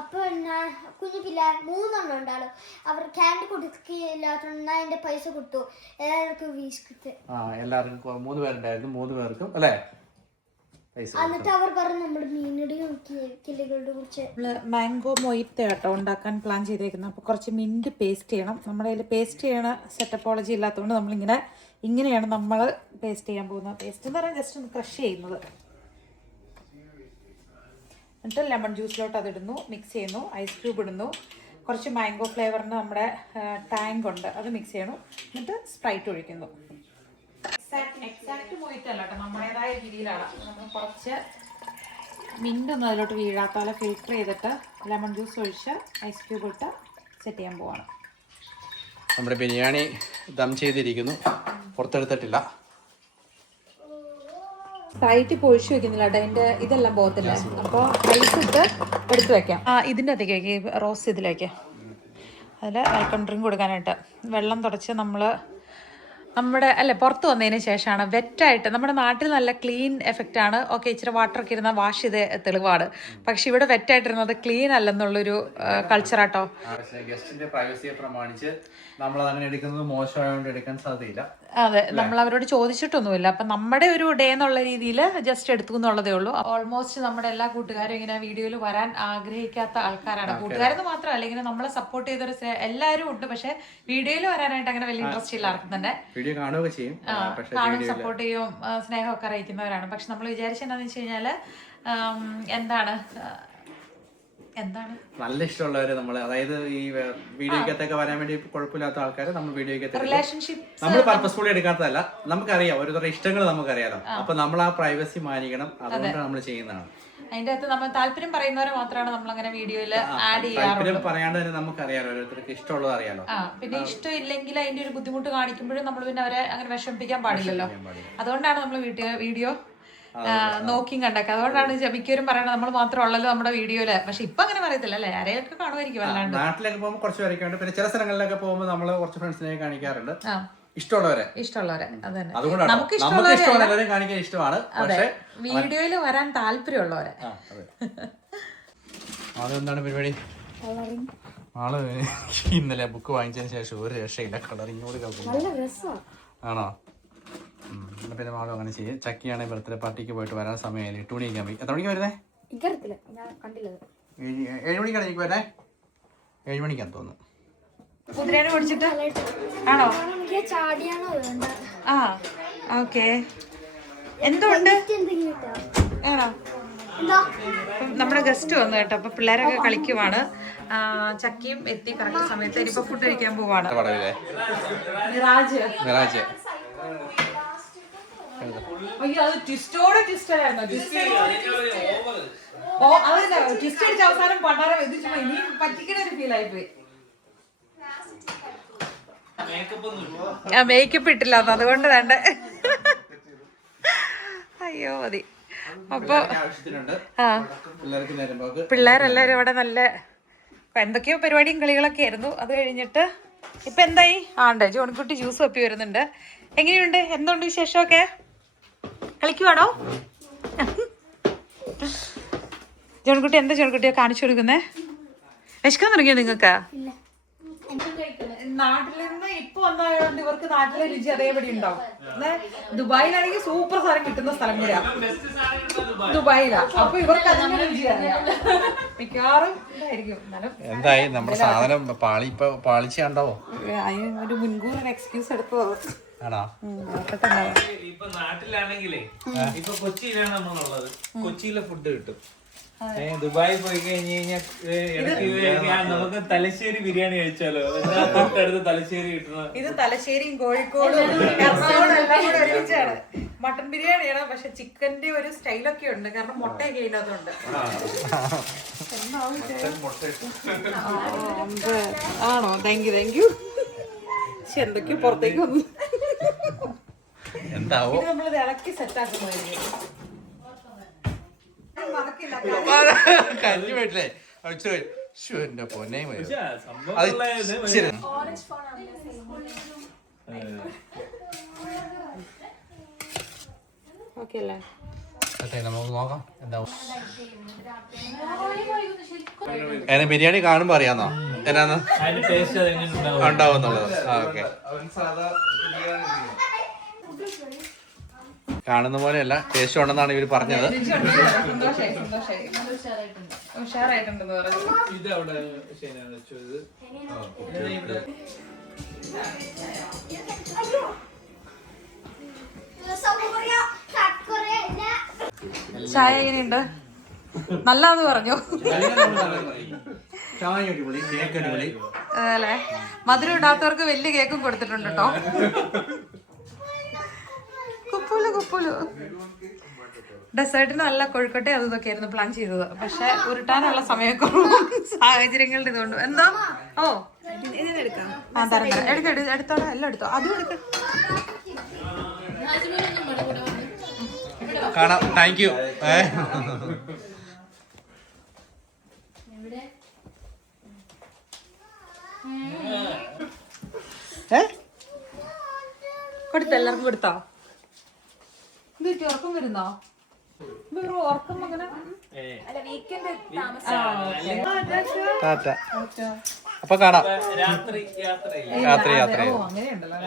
ആ അപ്പൊ ഞാൻ കുഞ്ഞു പിള്ളേർ മൂന്നെണ്ണം ഉണ്ടാവും അവർ ക്യാൻഡി കൊടുക്കില്ലാത്തോണ്ട് അതിന്റെ പൈസ കൊടുത്തു. എല്ലാവർക്കും ആ എല്ലാവർക്കും കൊ- മൂന്ന് പേരുണ്ടായിരുന്നു മൂന്ന് പേർക്കും അല്ലേ? പൈസ എന്നിട്ട് അവർ പറഞ്ഞു നമ്മൾ മീനുടെയും കിളികളുടെ കുറിച്ച്. നമ്മൾ മാംഗോ മൊയ്ത്ത കേട്ടോ ഉണ്ടാക്കാൻ പ്ലാൻ ചെയ്തേക്കുന്നത് അപ്പോൾ കുറച്ച് മിന്റ് പേസ്റ്റ് ചെയ്യണം. നമ്മുടെ കയ്യിൽ പേസ്റ്റ് ചെയ്യണ സെറ്റപ്പോളജി ഇല്ലാത്തതുകൊണ്ട് നമ്മളിങ്ങനെ ഇങ്ങനെയാണ് നമ്മൾ പേസ്റ്റ് ചെയ്യാൻ പോകുന്നത്. പേസ്റ്റ് എന്ന് പറഞ്ഞാൽ ജസ്റ്റ് ഒന്ന് ക്രഷ് ചെയ്യുന്നത്. എന്നിട്ട് ലെമൺ ജ്യൂസിലോട്ട് അതിടുന്നു മിക്സ് ചെയ്യുന്നു ഐസ് ക്യൂബ് ഇടുന്നു. കുറച്ച് മാംഗോ ഫ്ലേവറിന് നമ്മുടെ ടാങ്ക് ഉണ്ട് അത് മിക്സ് ചെയ്യണം. എന്നിട്ട് സ്പ്രൈറ്റ് ഒഴിക്കുന്നു. എക്സാക്ട് പോയിട്ടല്ല കേട്ടോ നമ്മുടേതായ രീതിയിലാണ്. നമ്മൾ കുറച്ച് മിന്റ് ഒന്നും അതിലോട്ട് വീഴാത്ത പോലെ ഫിൽറ്റർ ചെയ്തിട്ട് ലെമൺ ജ്യൂസ് ഒഴിച്ച് ഐസ് ക്യൂബ് ഇട്ട് സെറ്റ് ചെയ്യാൻ പോവാണ്. നമ്മുടെ ബിരിയാണി ദം ചെയ്തിരിക്കുന്നു. പുറത്തെടുത്തിട്ടില്ല. സ്പ്രൈറ്റ് പൊഴിച്ചു വെക്കുന്നില്ല കേട്ടോ. അതിന്റെ ഇതെല്ലാം പോകത്തില്ല അപ്പോൾ ഐസ് ഇട്ട് എടുത്ത് വെക്കാം. ആ ഇതിന്റെ അതിലേക്ക് റോസ് ഇതിലേക്ക്. അതിൽ വെൽക്കം ഡ്രിങ്ക് കൊടുക്കാനായിട്ട്. വെള്ളം തുടച്ച് നമ്മൾ നമ്മുടെ അല്ലെ പുറത്ത് വന്നതിന് ശേഷമാണ് വെറ്റായിട്ട് നമ്മുടെ നാട്ടിൽ നല്ല ക്ലീൻ എഫക്റ്റ് ആണ്. ഓക്കെ ഇച്ചിരി വാട്ടറൊക്കെ ഇരുന്ന വാഷ് ചെയ്ത് തെളിവാണ്. പക്ഷെ ഇവിടെ വെറ്റായിട്ടിരുന്നത് ക്ലീൻ അല്ലെന്നുള്ളൊരു കൾച്ചറാട്ടോ ഗസ്റ്റിന്റെ പ്രൈവസിയെ പ്രമാണിച്ച് നമ്മൾ അങ്ങനെ എടുക്കുന്നത് മോശമായതുകൊണ്ട് എടുക്കാൻ സാധ്യതയില്ല. അതെ നമ്മൾ അവരോട് ചോദിച്ചിട്ടൊന്നുമില്ല. അപ്പൊ നമ്മുടെ ഒരു ഡേ എന്നുള്ള രീതിയിൽ ജസ്റ്റ് എടുത്തു എന്നുള്ളതേ ഉള്ളൂ. ഓൾമോസ്റ്റ് നമ്മുടെ എല്ലാ കൂട്ടുകാരും ഇങ്ങനെ വീഡിയോയിൽ വരാൻ ആഗ്രഹിക്കാത്ത ആൾക്കാരാണ്. കൂട്ടുകാരെന്ന് മാത്രമല്ല ഇങ്ങനെ നമ്മളെ സപ്പോർട്ട് ചെയ്തൊരു എല്ലാവരും ഉണ്ട്. പക്ഷെ വീഡിയോയിൽ വരാനായിട്ട് അങ്ങനെ വലിയ ഇൻട്രസ്റ്റ് ഇല്ല ആർക്കും തന്നെ. വീഡിയോ കാണുകയൊക്കെ ചെയ്യും. കാണും സപ്പോർട്ട് ചെയ്യും സ്നേഹമൊക്കെ അറിയിക്കുന്നവരാണ്. പക്ഷെ നമ്മൾ വിചാരിച്ചെന്താന്ന് വെച്ച് കഴിഞ്ഞാൽ എന്താണ് എന്താണ്? നല്ല ഇഷ്ടമുള്ളവര് നമ്മൾ അതായത് ഈ വീഡിയോക്കകത്തൊക്കെ വരാൻ വേണ്ടി കുഴപ്പമില്ലാത്ത ആൾക്കാരെ നമ്മൾ വീഡിയോക്കകത്ത് റിലേഷൻഷിപ്പ് നമ്മൾ പർപ്പസ്ഫുള്ളി എടുക്കാത്തതല്ല. നമുക്കറിയാം ഓരോരുത്തരുടെ ഇഷ്ടങ്ങൾ നമുക്കറിയാലോ. അപ്പൊ നമ്മൾ ആ പ്രൈവസി മാനിക്കണം അതുകൊണ്ടാണ് നമ്മൾ ചെയ്യുന്നതാണ്. അതിന്റെ അകത്ത് നമ്മൾ താല്പര്യം പറയുന്നവരെ മാത്രമാണ് നമ്മൾ അങ്ങനെ വീഡിയോയിൽ ആഡ് ചെയ്യാറുള്ളത്. പറയാണ്ട് തന്നെ നമുക്കറിയാലോ ഓരോരുത്തർക്ക് ഇഷ്ടമുള്ളത് അറിയാലോ. ആ പിന്നെ ഇഷ്ടം ഇല്ലെങ്കിൽ അതിന്റെ ഒരു ബുദ്ധിമുട്ട് കാണിക്കുമ്പോഴും നമ്മൾ പിന്നെ അവരെ അങ്ങനെ വിഷമിപ്പിക്കാൻ പാടില്ലല്ലോ. അതുകൊണ്ടാണ് നമ്മൾ വീഡിയോ വീഡിയോ നോക്കിയും കണ്ടൊക്കെ. അതുകൊണ്ടാണ് മിക്കവരും പറയണത് നമ്മൾ മാത്രം ഉള്ളല്ലോ നമ്മുടെ വീഡിയോയിൽ. പക്ഷെ ഇപ്പൊ അങ്ങനെ പറയത്തില്ല അല്ലേ? ആരെയൊക്കെ കാണുമായിരിക്കും അല്ലാണ്ട് നാട്ടിലൊക്കെ പോകുമ്പോൾ കുറച്ച് വരയ്ക്കാണ്ട് പിന്നെ ചില സ്ഥലങ്ങളിലൊക്കെ പോകുമ്പോൾ നമ്മൾ കുറച്ച് ഫ്രണ്ട്സിനെ കാണിക്കാറുണ്ട്. ഇഷ്ടമുള്ളവരെ. ഇഷ്ടമുള്ളവരെ. അതന്നെ. അതുകൊണ്ടാണ് നമുക്ക് ഇഷ്ടമുള്ളവരെ എല്ലാവരെയും കാണിക്കാൻ ഇഷ്ടമാണ്. പക്ഷേ വീഡിയോയിൽ വരാൻ താല്പര്യമുള്ളവരെ. അതെന്താണ് പരിപാടി? ആൾ ഇന്നലെ ബുക്ക് വാങ്ങിച്ചതിന് ശേഷം ഒരു രക്ഷയില്ല. കളറിങ്ങോട് കൂടി ആണോ. എന്നാ പിന്നെ മാളും അങ്ങനെ ചെയ്യും. ചക്കിയാണ് ബർത്ത്ഡേ പാർട്ടിക്ക് പോയിട്ട് വരാൻ സമയമായില്ല എട്ട് മണിക്കാൻ പോയി എത്ര മണിക്ക് വരുന്നേ? ഏഴ് മണിക്കാണ് എനിക്ക് വരുന്നേ? ഏഴ് മണിക്കാന്ന് തോന്നുന്നു. കുതിരേനെ പിടിച്ചിട്ട് ആണോ? എനിക്ക് ചാടിയാണോ വേണ്ട? ആ ഓക്കെ. എന്തുണ്ട്? എന്തെങ്കിലും കിട്ടാം ആണോ? നമ്മുടെ ഗസ്റ്റ് വന്നു കേട്ടോ. അപ്പൊ പിള്ളേരൊക്കെ കളിക്കുവാണ്. ചക്കിയും എത്തി കറക്റ്റ് സമയത്ത് ഇനിയിപ്പോ ഫുഡ് കഴിക്കാൻ പോവാണ്. പടവില്ലേ മിറാജ്. മിറാജ്. അയ്യോ അത് ട്വിസ്റ്റോടെ ട്വിസ്റ്റ് ആയിരുന്നു. ഓ അതല്ല ട്വിസ്റ്റ് അടിച്ച അവസാനം പണ്ടാരം ഇത് ഇനി ഇനിയും പറ്റിക്കണ ഒരു ഫീൽ ആയി ആ മേക്കപ്പ് ഇട്ടില്ല. അതുകൊണ്ട് വേണ്ട. അയ്യോ മതി. അപ്പൊ ആ. പിള്ളേരെല്ലാരും ഇവിടെ നല്ല എന്തൊക്കെയോ പരിപാടിയും കളികളൊക്കെ ആയിരുന്നു. അത് കഴിഞ്ഞിട്ട് ഇപ്പൊ എന്തായി? ആണ്ട് ജോൺകുട്ടി ജ്യൂസ് ഒപ്പി വരുന്നുണ്ട്. എങ്ങനെയുണ്ട്? എന്തുണ്ട് വിശേഷമൊക്കെ? കളിക്കുവാണോ ജോൺകുട്ടി എന്താ ജോൺകുട്ടിയെ കാണിച്ചു കൊടുക്കുന്നേ? വിശക്കാൻ തുടങ്ങിയോ നിങ്ങക്ക്? നാട്ടിൽ നിന്ന് ഇപ്പൊ വന്നായതുകൊണ്ട് ഇവർക്ക് നാട്ടിലെ രുചി അതേപടി ഉണ്ടാവും. ദുബായിലാണെങ്കിൽ സൂപ്പർ സാധനം കിട്ടുന്ന സ്ഥലം കൂടിയാ. ദുബായിലാ. അപ്പൊ ഇവർക്ക് അതിന്റെ രുചി അറിയാം. മിക്കവാറും ഇതായിരിക്കും. എന്തായി? നമ്മുടെ സാധനം പാളി ഇപ്പൊ പാളിച്ച ഉണ്ടാവോ അതിന് ഒരു മുൻകൂർ ഒരു എക്സ്ക്യൂസ് എടുത്തു ആണോ? ഇപ്പൊ നാട്ടിലാണെങ്കിലേ ഇപ്പൊ കൊച്ചിയിലാണ് നമ്മളുള്ളത്. കൊച്ചിയിലെ ഫുഡ് കിട്ടും. ഏ, ദുബായിൽ പോയി കഴിഞ്ഞു കഴിഞ്ഞാൽ ഇടയ്ക്ക് ഞാൻ നമുക്ക് തലശ്ശേരി ബിരിയാണി കഴിച്ചാലോ? തൊട്ടടുത്ത് തലശ്ശേരി കിട്ടണം ഇത് തലശ്ശേരിയും കോഴിക്കോടും ഒരുമിച്ചാണ്. മട്ടൻ ബിരിയാണിയാണ് പക്ഷെ ചിക്കന്റെ ഒരു സ്റ്റൈലൊക്കെ ഉണ്ട്. കാരണം മുട്ടയൊക്കെ ഇതിനകത്തുണ്ട്. ആണോ? താങ്ക് യു താങ്ക് യു പക്ഷെ എന്തൊക്കെയോ പുറത്തേക്ക് വന്നു. എന്താവോ? നമ്മളിത് ഇളക്കി സെറ്റ് കഞ്ഞി പോയിട്ടില്ലേ? എന്റെ പൊന്നെ നമുക്ക് നോക്കാം. എന്താ? ബിരിയാണി കാണുമ്പോ അറിയാന്നോ? എന്നാന്ന്? ഉണ്ടാവും എന്നുള്ളത് ഓക്കെ. കാണുന്ന പോലെയല്ല ടേസ്റ്റ് ഉണ്ടെന്നാണ് ഇവർ പറഞ്ഞത്. ചായ എങ്ങനെയുണ്ട്? നല്ലതെന്ന് പറഞ്ഞു. അല്ലേ? മധുരം ഇടാത്തവർക്ക് വലിയ കേക്കും കൊടുത്തിട്ടുണ്ട് കേട്ടോ. കുപ്പുലു ഡെസേർട്ടിന് നല്ല കൊഴുക്കട്ടെ അത് ഇതൊക്കെ ആയിരുന്നു പ്ലാൻ ചെയ്തത്. പക്ഷെ ഉരുട്ടാനുള്ള സമയക്കുറവും സാഹചര്യങ്ങളുടെ ഇതുകൊണ്ട്. എന്താ? ഓ. ആ തരം തരാം. എടുക്ക എടു- എടുത്തോളാം. എല്ലാം എടുത്തോ. അതും എടുക്ക. കാണാം. താങ്ക് യു കൊടുത്തോ എല്ലാവർക്കും കൊടുത്തോ? പറ്റി ഉറക്കം വരുന്നോ? വെറും ഉറക്കം അങ്ങനെ ടാറ്റ. അപ്പൊ കാണാം. രാത്രി യാത്രയില്ല? രാത്രി യാത്ര അങ്ങനെയുണ്ടല്ലോ.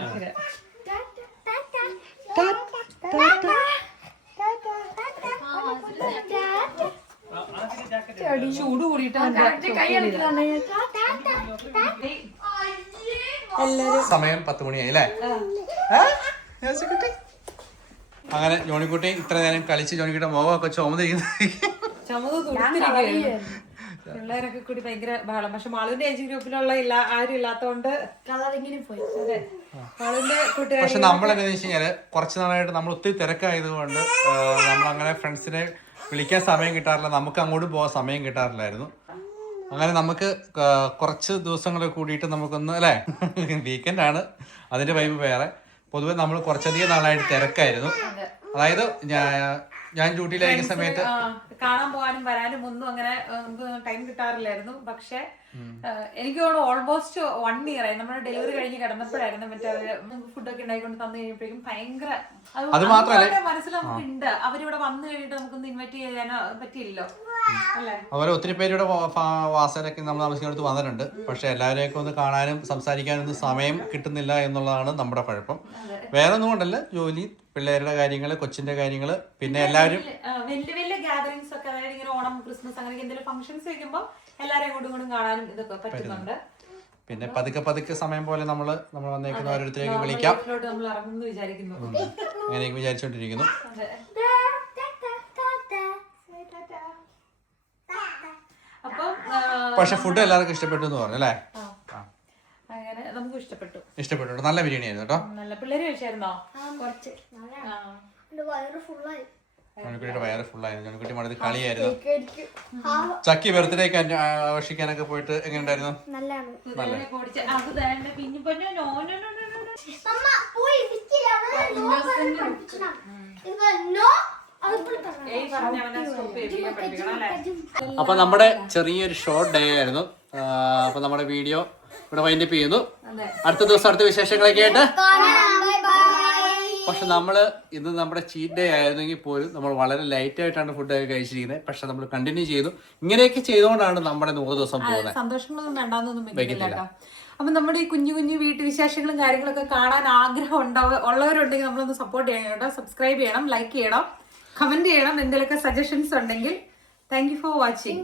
ചൂട് കൂടിയിട്ട് സമയം പത്ത് മണിയായി അല്ലേ? ഏ? അങ്ങനെ ജോണിക്കുട്ടി ഇത്ര നേരം കളിച്ച് ജോണിക്കുട്ടി മുഖമൊക്കെ ചുമന്നിരിക്കുന്ന. ചുമത് തുടുത്തിരിക്കുകയായിരുന്നു പിള്ളേരൊക്കെ കൂടി ഭയങ്കര ബഹളം. പക്ഷെ മാളുവിന്റെ ഏജ് ഗ്രൂപ്പിലുള്ള ഇല്ല ആരും ഇല്ലാത്തോണ്ട് കളറിങ്ങിന് പോയി. അതെ. മാളുവിന്റെ കൂട്ടുകാർ പക്ഷെ നമ്മൾ എങ്ങനെയാണെന്ന് വെച്ച് കഴിഞ്ഞാൽ കുറച്ച് നാളായിട്ട് നമ്മൾ ഒത്തിരി തിരക്കായതുകൊണ്ട് നമ്മൾ അങ്ങനെ ഫ്രണ്ട്സിനെ വിളിക്കാൻ സമയം കിട്ടാറില്ല. നമുക്ക് അങ്ങോട്ട് പോകാൻ സമയം കിട്ടാറില്ലായിരുന്നു. അങ്ങനെ നമുക്ക് കുറച്ച് ദിവസങ്ങളെ കൂടിയിട്ട് നമുക്കൊന്ന് അല്ലേ? [LAUGHS] വീക്കെൻഡ് ആണ്. അതിന്റെ വൈബ് വേറെ. പൊതുവെ നമ്മൾ കുറച്ചധികം നാളായിട്ട് തിരക്കായിരുന്നു. അതായത് ഞാൻ ഡ്യൂട്ടിയിലായിരിക്കുന്ന സമയത്ത് കാണാൻ പോകാനും വരാനും ഒന്നും അങ്ങനെ ടൈം കിട്ടാറില്ലായിരുന്നു. പക്ഷെ എനിക്ക് തോന്നുന്നു ഓൾമോസ്റ്റ് വൺ ഇയർ ആയി. നമ്മുടെ ഡെലിവറി കഴിഞ്ഞ് കിടന്നപ്പോഴായിരുന്നു മറ്റേ അവർ ഫുഡൊക്കെ ഉണ്ടായിക്കൊണ്ട് തന്നു കഴിഞ്ഞപ്പോഴേക്കും ഭയങ്കര അത് മനസ്സിൽ അവരിവിടെ വന്നു കഴിഞ്ഞിട്ട് നമുക്കൊന്ന് ഇൻവൈറ്റ് ചെയ്യാനോ പറ്റിയില്ലല്ലോ. അതുപോലെ ഒത്തിരി പേര് ഇവിടെ വാസനൊക്കെ നമ്മൾ താമസിക്കുന്നിടത്ത് വന്നിട്ടുണ്ട്. പക്ഷെ എല്ലാവരെയൊക്കെ ഒന്ന് കാണാനും സംസാരിക്കാനും ഒന്നും സമയം കിട്ടുന്നില്ല എന്നുള്ളതാണ് നമ്മുടെ കുഴപ്പം വേറെ ഒന്നും കൊണ്ടല്ല ജോലി പിള്ളേരുടെ കാര്യങ്ങൾ കൊച്ചിന്റെ കാര്യങ്ങൾ പിന്നെ എല്ലാവരും വലിയ വലിയ ഗ്യാതറിങ്സ് ഒക്കെ അതായത് ഇങ്ങനെ ഓണം ക്രിസ്മസ് അങ്ങനെ എന്തെങ്കിലും ഫംഗ്ഷൻസ് വെക്കുമ്പോൾ എല്ലാവരെയും കൂടെ കൂടെ കാണാനും ഇതൊക്കെ പറ്റുന്നുണ്ട്. പിന്നെ പതുക്കെ പതുക്കെ സമയം പോലെ നമ്മൾ നമ്മൾ വന്നേക്കുന്ന ഓരോരുത്തരെയൊക്കെ വിളിക്കാം. അങ്ങനെയൊക്കെ വിചാരിച്ചോണ്ടിരിക്കുന്നു. പക്ഷെ ഫുഡ് എല്ലാവർക്കും ഇഷ്ടപ്പെട്ടു എന്ന് പറഞ്ഞു അല്ലേ? ആ. അങ്ങനെ നമുക്ക് ഇഷ്ടപ്പെട്ടു. ഇഷ്ടപ്പെട്ടു. നല്ല ബിരിയാണി ആയിരുന്നു കേട്ടോ. നല്ല പിള്ളേര് കഴിച്ചായിരുന്നോ? കുറച്ച്. എന്റെ വയറ് ഫുള്ളായിരുന്നു. ജോണിക്കുട്ടി മടത്ത് കളിയായിരുന്നു. ചക്കി ബർത്ത്ഡേക്ക് ആഘോഷിക്കാനൊക്കെ പോയിട്ട് എങ്ങനെയുണ്ടായിരുന്നു നല്ലതാണ്. അപ്പൊ നമ്മുടെ ചെറിയൊരു ഷോർട്ട് ഡേ ആയിരുന്നു. അപ്പൊ നമ്മുടെ വീഡിയോ ഇവിടെ വൈൻഡപ്പ് ചെയ്യുന്നു. അടുത്ത ദിവസം അടുത്ത വിശേഷങ്ങളൊക്കെ ആയിട്ട് പക്ഷെ നമ്മൾ ഇന്ന് നമ്മുടെ ചീറ്റ് ഡേ ആയിരുന്നെങ്കിൽ പോലും നമ്മൾ വളരെ ലൈറ്റ് ആയിട്ടാണ് ഫുഡ് ഒക്കെ കഴിച്ചിരിക്കുന്നത്. പക്ഷെ നമ്മൾ കണ്ടിന്യൂ ചെയ്തു ഇങ്ങനെയൊക്കെ ചെയ്തുകൊണ്ടാണ് നമ്മുടെ നൂറ് ദിവസം പോകുന്നത്. സന്തോഷങ്ങളൊന്നും വേണ്ടാന്നൊന്നും വെക്കുന്നില്ല കേട്ടോ. അപ്പൊ നമ്മുടെ ഈ കുഞ്ഞു കുഞ്ഞു വീട്ടുവിശേഷങ്ങളും കാര്യങ്ങളൊക്കെ കാണാൻ ആഗ്രഹം ഉണ്ടാവുക ഉള്ളവരുണ്ടെങ്കിൽ നമ്മളൊന്ന് സപ്പോർട്ട് ചെയ്യണം കേട്ടോ. സബ്സ്ക്രൈബ് ചെയ്യണം ലൈക്ക് ചെയ്യണം. കമന്റ് ചെയ്യണം. എന്തെങ്കിലുമൊക്കെ സജഷൻസ് ഉണ്ടെങ്കിൽ താങ്ക് യു ഫോർ വാച്ചിങ്